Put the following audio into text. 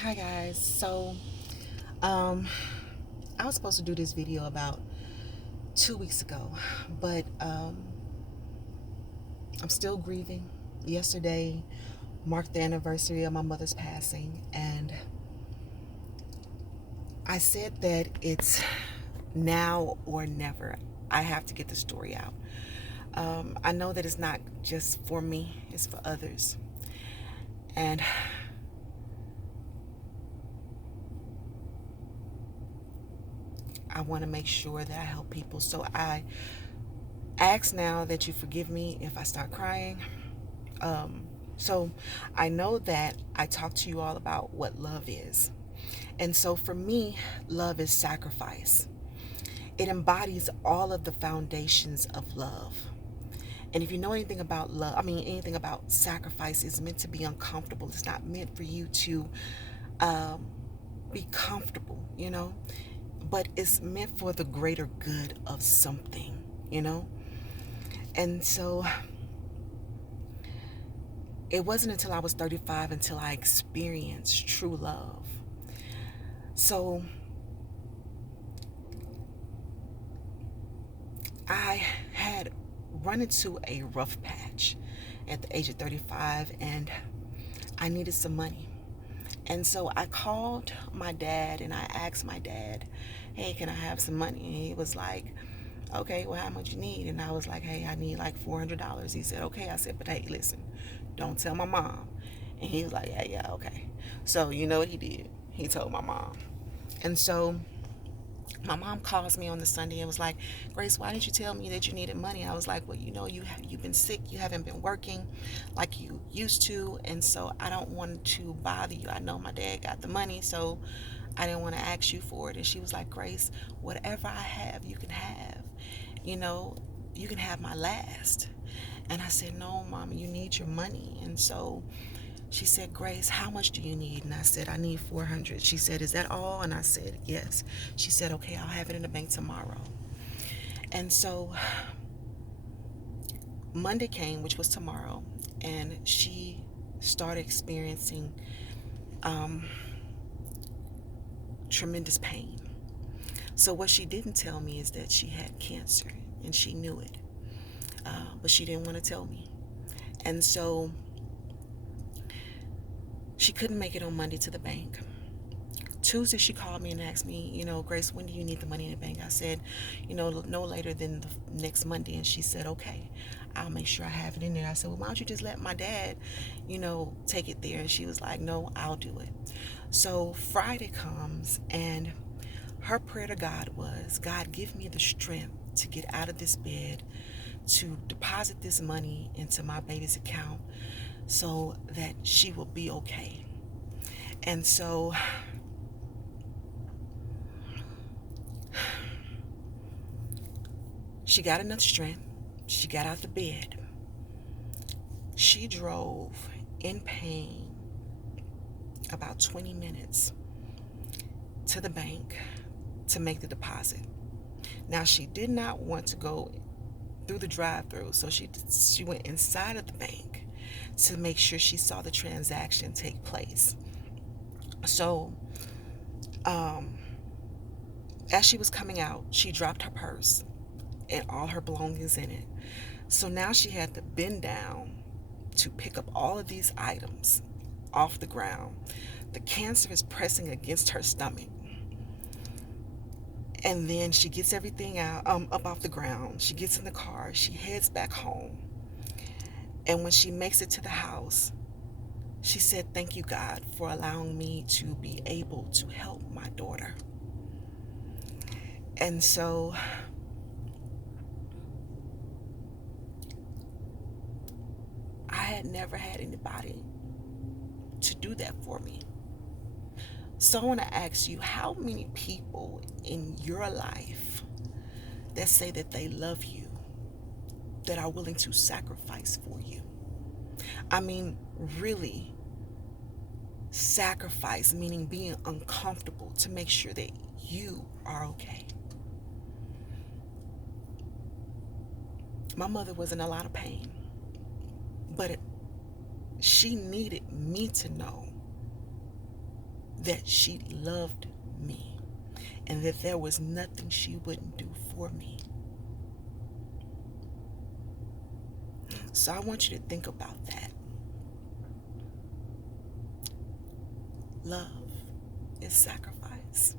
Hi guys. Um I was supposed to do this video about 2 weeks ago, but I'm still grieving. Yesterday marked the anniversary of my mother's passing, and I said that it's now or never. I have to get the story out. I know that it's not just for me, it's for others. And I want to make sure that I help people. So I ask now that you forgive me if I start crying. So I know that I talked to you all about what love is. And so for me, love is sacrifice. It embodies all of the foundations of love. And if you know anything about love, anything about sacrifice, is meant to be uncomfortable. It's not meant for you to um, be comfortable, but it's meant for the greater good of something, you know? And so it wasn't until I was 35 until I experienced true love. So I had run into a rough patch at the age of 35, and I needed some money. And so I called my dad and I asked my dad, hey, can I have some money? And he was like, okay, well, how much you need? And I was like, hey, I need like $400. He said, okay. I said, but hey, listen, don't tell my mom. And he was like, yeah, yeah, okay. So you know what he did? He told my mom. And so my mom calls me on the Sunday and was like, Grace, why didn't you tell me that you needed money? I was like, well, you've been sick, you haven't been working like you used to, and so I don't want to bother you. I know my dad got the money, so I didn't want to ask you for it. And she was like, Grace, whatever I have, you can have. You know, you can have my last. And I said, no, Mama, you need your money. And so she said, Grace, how much do you need? And I said, I need 400. She said, is that all? And I said, yes. She said, okay, I'll have it in the bank tomorrow. And so Monday came, which was tomorrow, and she started experiencing um, tremendous pain. So what she didn't tell me is that she had cancer, and she knew it, but she didn't want to tell me. And so she couldn't make it on Monday to the bank. Tuesday, she called me and asked me, Grace, when do you need the money in the bank? I said, no later than the next Monday. And she said, okay, I'll make sure I have it in there. I said, well, why don't you just let my dad, take it there? And she was like, no, I'll do it. So Friday comes, and her prayer to God was, God, give me the strength to get out of this bed, to deposit this money into my baby's account so that she will be okay. And so she got enough strength. She got out the bed. She drove in pain about 20 minutes to the bank to make the deposit. Now, she did not want to go through the drive-through, so she went inside of the bank to make sure she saw the transaction take place. So, as she was coming out, she dropped her purse and all her belongings in it. So now she had to bend down to pick up all of these items off the ground. The cancer is pressing against her stomach. And then she gets everything out up off the ground. She gets in the car. She heads back home. And when she makes it to the house, she said, thank you, God, for allowing me to be able to help my daughter. And so I had never had anybody to do that for me. So I want to ask you, how many people in your life that say that they love you, that are willing to sacrifice for you? I mean, really sacrifice, meaning being uncomfortable to make sure that you are okay. My mother was in a lot of pain, but she needed me to know that she loved me and that there was nothing she wouldn't do for me. So I want you to think about that. Love is sacrifice.